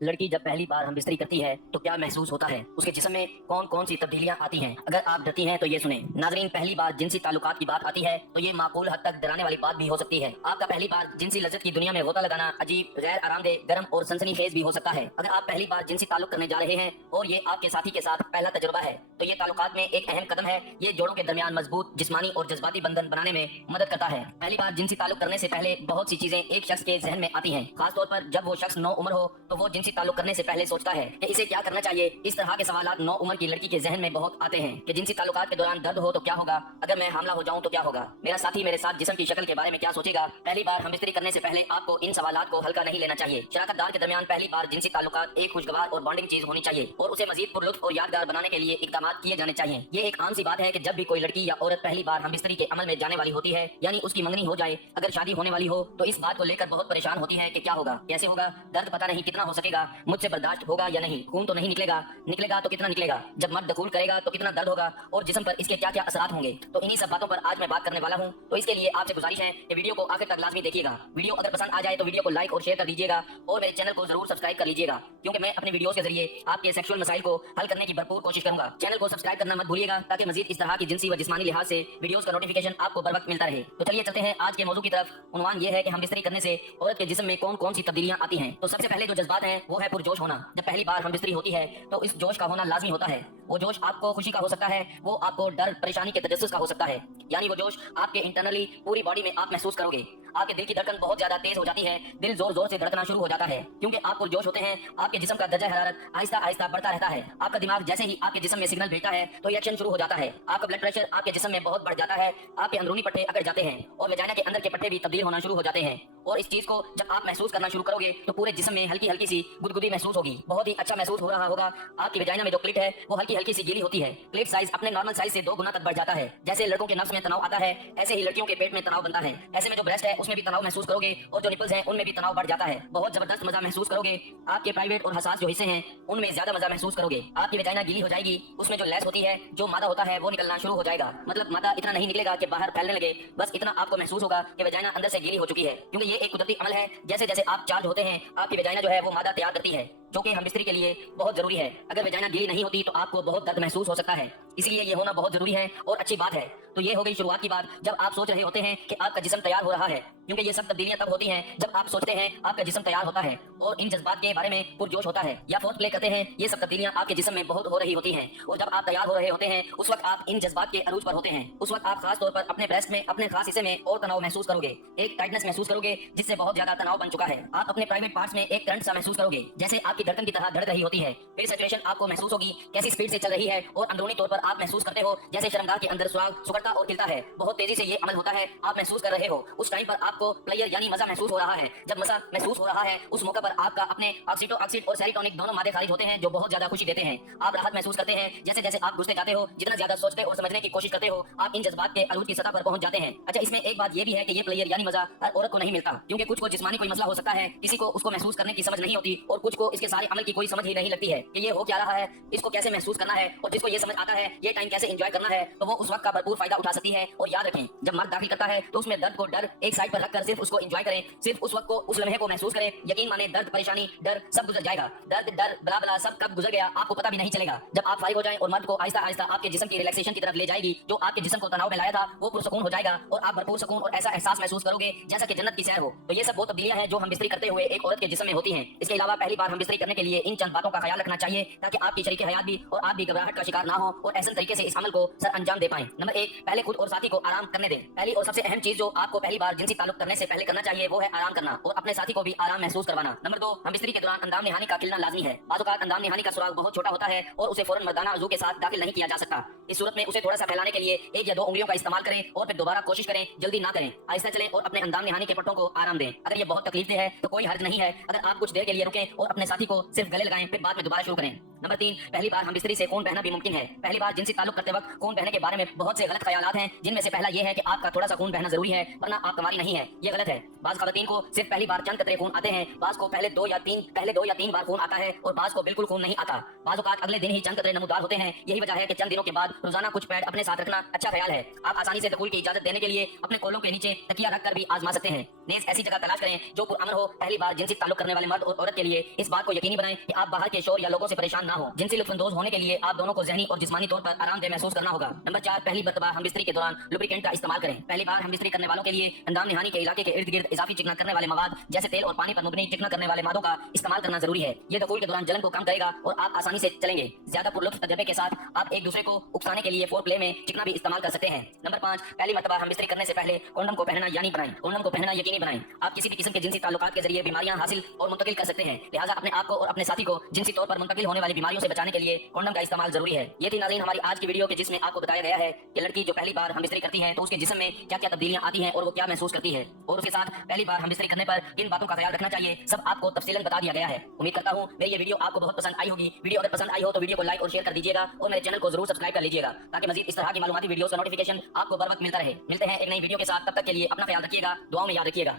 लड़की जब पहली बार हम बिस्तरी करती है तो क्या महसूस होता है, उसके जिस्म में कौन कौन सी तब्दीलियां आती हैं। अगर आप डरती हैं तो ये सुने। नाजरीन, पहली बार जिनसी ताल्लुकात की बात आती है तो ये माकूल हद तक डराने वाली बात भी हो सकती है। आपका पहली बार जिनसी लज्जत की दुनिया में गोता लगाना अजीब, गैर आरामदेह, गर्म और सनसनीखेज भी हो सकता है। अगर आप पहली बार जिनसी ताल्लुक करने जा रहे हैं और ये आपके साथी के साथ पहला तजुर्बा है तो ये ताल्लुकात में एक अहम कदम है। ये जोड़ों के दरमियान मजबूत जिस्मानी और जज्बाती बंधन बनाने में मदद करता है। पहली बार जिनसी ताल्लुक करने से पहले बहुत सी चीजें एक शख्स के जहन में आती हैं, खासतौर पर जब वो शख्स 9 उम्र हो तो वो जिनसी ताल्लुक करने से पहले सोचता है कि इसे क्या करना चाहिए। इस तरह के सवालात 9 उम्र की लड़की के जहन में बहुत आते हैं कि जिनसी ताल्लुकात के दौरान दर्द हो तो क्या होगा, अगर मैं हामला हो जाऊं तो क्या होगा, मेरा साथी मेरे साथ जिस्म की शक्ल के बारे में क्या सोचेगा। पहली बार हम बिस्तरी करने से पहले आपको इन सवालात को हल्का नहीं लेना चाहिए। शराकतदार के दरमियान पहली बार जिनसी ताल्लुकात एक खुशगवार और बॉन्डिंग चीज होनी चाहिए और उसे मजीद पुरलुत्फ और यादगार बनाने के लिए इकदाम किए जाने चाहिए। ये एक आम सी बात है कि जब भी कोई लड़की या औरत पहली बार हम बिस्तरी के अमल में जाने वाली होती है, यानी उसकी मंगनी हो जाए, अगर शादी होने वाली हो, तो इस बात को लेकर बहुत परेशान होती है कि क्या होगा, कैसे होगा, दर्द पता नहीं कितना हो सकेगा, मुझसे बर्दाश्त होगा या नहीं, खून तो नहीं निकलेगा, निकलेगा तो कितना निकलेगा, जब मर्द दखूल करेगा तो कितना दर्द होगा और जिस्म पर इसके क्या क्या असरात होंगे। तो इन्हीं सब बातों पर आज मैं बात करने वाला हूँ। तो इसके लिए आपसे गुजारिश है कि वीडियो को आखिर तक लाजमी देखिएगा। वीडियो अगर पसंद आ जाए तो वीडियो को लाइक और शेयर कर दीजिएगा और मेरे चैनल को जरूर सब्सक्राइब कर लीजिएगा, क्योंकि मैं अपने वीडियोस के जरिए आपके सेक्सुअल मसाइल को हल करने की भरपूर कोशिश करूंगा। चैनल को सब्सक्राइब करना मत भूलिएगा ताकि मजीद इस तरह की जिनसी व जिस्मानी लिहाज से वीडियोस का नोटिफिकेशन आपको बर वक्त मिलता रहे। तो चलिए चलते हैं आज के मौजू की तरफ। उन्वान ये है कि हम बिस्तरी करने से औरत के जिस्म में कौन कौन सी तब्दीलियां आती हैं। तो सबसे पहले जो जज्बात हैं वो है पुरजोश होना। जब पहली बार हम बिस्तरी होती है तो इस जोश का होना लाजमी होता है। वो जोश आपको खुशी का हो सकता है, वो आपको डर परेशानी के तजस्सुस का हो सकता है, यानी वो जोश आपके इंटरनली पूरी बॉडी में आप महसूस करोगे। आपके दिल की धड़कन बहुत ज्यादा तेज हो जाती है, दिल जोर जोर से धड़कना शुरू हो जाता है, क्योंकि आप पुरजोश होते हैं। आपके जिस्म का दर्जा हरारत आहिस्ता आहिस्ता बढ़ता रहता है। आपका दिमाग जैसे ही आपके जिस्म में सिग्नल भेजता है तो रिएक्शन शुरू हो जाता है। आपका ब्लड प्रेशर आपके जिस्म में बहुत बढ़ जाता है, आपके अंदरूनी पट्टे अकड़ जाते हैं और वेजाइना के अंदर के पट्टे भी तब्दील होना शुरू हो जाते हैं। और इस चीज को जब आप महसूस करना शुरू करोगे तो पूरे जिस्म में हल्की हल्की सी गुदगुदी महसूस होगी। बहुत ही अच्छा महसूस हो रहा होगा। आपकी वेजाइना में जो क्लिट है वो हल्की हल्की सी गीली होती है। क्लिट साइज अपने नॉर्मल साइज से 2 गुना तक बढ़ जाता है। जैसे लड़कों के नफ्स में तनाव आता है, ऐसे ही लड़कियों के पेट में तनाव बनता है। ऐसे में जो ब्रेस्ट है उसमें भी तनाव महसूस करोगे और जो निपल्स हैं उनमें भी तनाव बढ़ जाता है। बहुत जबरदस्त मजा महसूस करोगे। आपके प्राइवेट और हसास जो हिस्से हैं उनमें ज्यादा मजा महसूस करोगे। आपकी वेजाइना गीली हो जाएगी, उसमें जो लैस होती है, जो मादा होता है वो निकलना शुरू हो जाएगा। मतलब मादा इतना नहीं निकलेगा कि बाहर फैलने लगे, बस इतना आपको महसूस होगा कि वेजाइना अंदर से गीली हो चुकी है, क्योंकि ये एक कुदरती अमल है। जैसे जैसे आप चार्ज होते हैं आपकी वेजाइना जो है वो मादा तैयार करती है, जो कि हम बिस्तरी के लिए बहुत जरूरी है। अगर वेजाइना गीली नहीं होती तो आपको बहुत दर्द महसूस हो सकता है, इसलिए ये होना बहुत जरूरी है और अच्छी बात है। तो ये हो गई शुरुआत की बात, जब आप सोच रहे होते हैं कि आपका जिस्म तैयार हो रहा है, क्योंकि ये सब तब्दीलियां तब होती हैं जब आप सोचते हैं आपका जिस्म तैयार होता है और इन जज्बात के बारे में पुरजोश होता है या फोर्स प्ले करते हैं। ये सब तब्दीलियां आपके जिस्म में बहुत हो रही होती हैं और जब आप तैयार हो रहे होते हैं उस वक्त आप इन जज्बात के अरूज पर होते हैं। उस वक्त आप खास तौर पर अपने ब्रेस्ट में, अपने खास हिस्से में और तनाव महसूस करोगे, एक टाइटनेस महसूस करोगे जिससे बहुत ज्यादा तनाव बन चुका है। आप अपने प्राइवेट पार्ट्स में एक करंट सा महसूस करोगे, जैसे आपकी धड़कन की तरह धड़क रही होती है। फिर सैचुरेशन आपको महसूस होगी कैसी स्पीड से चल रही है और अंदरूनी तौर पर आप महसूस करते हो जैसे शर्मगाह के अंदर सुराग सुकड़ता और खिलता है। बहुत तेजी से ये अमल होता है, आप महसूस कर रहे हो। उस टाइम पर आपको प्लेयर यानी मजा महसूस हो रहा है। जब मजा महसूस हो रहा है उस मौके पर आपका अपने ऑक्सीटोसिन और सेरोटोनिन दोनों मादे खारिज होते हैं जो बहुत ज्यादा खुशी देते हैं। आप राहत महसूस करते हैं। जैसे जैसे आप घुसते जाते हो, जितना ज्यादा सोचते और समझने की कोशिश करते हो, आप इन जज्बात के अरूज की सतह पर पहुंच जाते हैं। अच्छा, इसमें एक बात ये भी है कि ये प्लेयर यानी मजा हर औरत को नहीं मिलता, क्योंकि कुछ को जिस्मानी कोई मसला हो सकता है, किसी को उसको महसूस करने की समझ नहीं होती और कुछ को इसके सारे अमल की कोई समझ ही नहीं लगती है कि ये हो क्या रहा है, इसको कैसे महसूस करना है। और जिसको ये समझ आता है ये टाइम कैसे एंजॉय करना है, तो वो उस वक्त का भरपूर फायदा उठा सकती है। और याद रखें, जब मर्द दाखिल करता है तो उसमें दर्द को डर एक साइड पर रखकर सिर्फ उसको एंजॉय करें, सिर्फ उस वक्त को, उस लम्हे को महसूस करें। यकीन माने दर्द, परेशानी, डर सब गुजर जाएगा। दर्द, डर, बला बला सब कब गुजर गया आपको पता भी नहीं चलेगा। जब आप फारिग हो जाएं और मर्द को आहिस्ता आहिस्ता आपके जिस्म की रिलैक्सेशन की तरफ ले जाएगी, जो आपके जिस्म को तनाव में लाया था वो पुरसुकून हो जाएगा और आप भरपूर सुकून और ऐसा एहसास महसूस करोगे जैसा कि जन्नत की सैर हो। तो ये सब वो तब्दीलियां हैं जो हम बिस्तरी करते हुए एक औरत के जिस्म में होती हैं। इसके अलावा पहली बार हम बिस्तरी करने के लिए इन चंद बातों का ख्याल रखना चाहिए ताकि आपकी शरीके हयात भी और आप भी घबराहट का शिकार ना हो और ऐसे तरीके से इस अमल को सर अंजाम दे पाएं। नंबर 1, पहले खुद और साथी को आराम करने दें। पहली और सबसे अहम चीज जो आपको पहली बार जिनसी ताल्लुक करने से पहले करना चाहिए वो है आराम करना और अपने साथी को भी आराम महसूस करवाना। नंबर 2, हम बिस्तरी के दौरान अंदाम निहानी का खिलना लाजमी है। बाज़ औक़ात अंदाम निहानी का सुराग बहुत छोटा होता है और उसे फौरन मर्दाना वज़ू के साथ दाखिल नहीं किया जा सकता। इस सूरत में उसे थोड़ा सा फैलाने के लिए 1 या 2 उंगलियों का इस्तेमाल करें और फिर दोबारा कोशिश करें, जल्दी ना करें, आहिस्ता चलें और अपने अंदाम निहानी के पट्टों को आराम दें। अगर ये बहुत तकलीफ दे है तो कोई हर्ज नहीं है, अगर आप कुछ देर के लिए रुकें और अपने साथी को सिर्फ गले लगाएं, फिर बाद में दोबारा शुरू करें। नंबर 3, पहली बार हम बिस्तरी से खून बहना भी मुमकिन है। पहली बार जिनसी ताल्लुक करते वक्त खून बहने के बारे में बहुत से गलत ख्यालात हैं, जिनमें से पहला ये है कि आपका थोड़ा सा खून बहना जरूरी है वरना आप कुंवारी नहीं है। ये गलत है। बाज़ ख़वातीन को सिर्फ पहली बार चंद कतरे खून आते हैं, बाज़ को पहले दो या तीन बार खून आता है और बाज़ को बिल्कुल खून नहीं आता। बाज़ औक़ात अगले दिन ही चंद कतरे नमूदार होते हैं। यही वजह है कि चंद दिनों के बाद रोजाना कुछ पैड अपने साथ रखना अच्छा ख्याल है। आप आसानी से दखूल की इजाजत देने के लिए अपने कोलों के नीचे तकिया रख कर भी आजमा सकते हैं। नेज़ ऐसी जगह तलाश करें जो पुरअमन हो। पहली बार जिनसी ताल्लुक करने वाले मर्द और औरत के लिए इस बात को यकीनी बनाएं कि आप बाहर के शोर या लोगों से परेशान ना हो। जिनसी लुत्फअंदोज होने के लिए आप दोनों को ज़हनी और जिस्मानी तौर पर आरामदेह महसूस करना होगा। नंबर 4, पहली मर्तबा हम बिस्तरी के दौरान लुब्रिकेंट का इस्तेमाल करें। पहली बार हम बिस्तरी करने वालों के लिए अंदाम निहानी के इलाके के इर्द गिर्द इजाफी चिकना करने वाले मवाद जैसे तेल और पानी पर मुबनी चिकना करने वाले मादों का इस्तेमाल करना जरूरी है। ये दखूल के दौरान जलन को कम करेगा और आप आसानी से चलेंगे। ज्यादा पुरलुत्फ तजर्बे के साथ आप एक दूसरे को उकसाने के लिए फोर प्ले में चिकना भी इस्तेमाल कर सकते हैं। नंबर 5, पहली मर्तबा हम बिस्तरी करने से पहले कंडोम को पहनना यानी बनाएं। कंडोम को पहनना यकीनी बनाएं। आप किसी भी किस्म के जिनसी ताल्लुकात के जरिए बीमारियां हासिल और मुंतकिल कर सकते हैं, लिहाजा अपने आप को और अपने साथी को जिनसी तौर पर मुंतकिल होने वाली बीमारियों से बचाने के लिए कंडोम का इस्तेमाल जरूरी है। ये थी नाज़रीन हमारी आज की वीडियो के जिसमें आपको बताया गया है कि लड़की जो पहली बार हम बिस्तरी करती है तो उसके जिस्म में क्या क्या तब्दीलियां आती हैं और वो क्या महसूस करती है, और उसके साथ पहली बार हम बिस्तरी करने पर किन बातों का ख्याल रखना चाहिए, सब आपको तफसीलन बता दिया गया है। उम्मीद करता हूँ मेरी ये वीडियो आपको बहुत पसंद आई होगी। वीडियो अगर पसंद आई हो तो वीडियो को लाइक और शेयर कर दीजिएगा और मेरे चैनल को जरूर सब्सक्राइब कर लीजिएगा ताकि मजीद इस तरह की मालूमाती वीडियोस का नोटिफिकेशन आपको बर वक्त मिलता रहे। मिलते हैं एक नई वीडियो के साथ, तब तक के लिए अपना ख्याल रखिएगा, दुआओं में याद रखिएगा।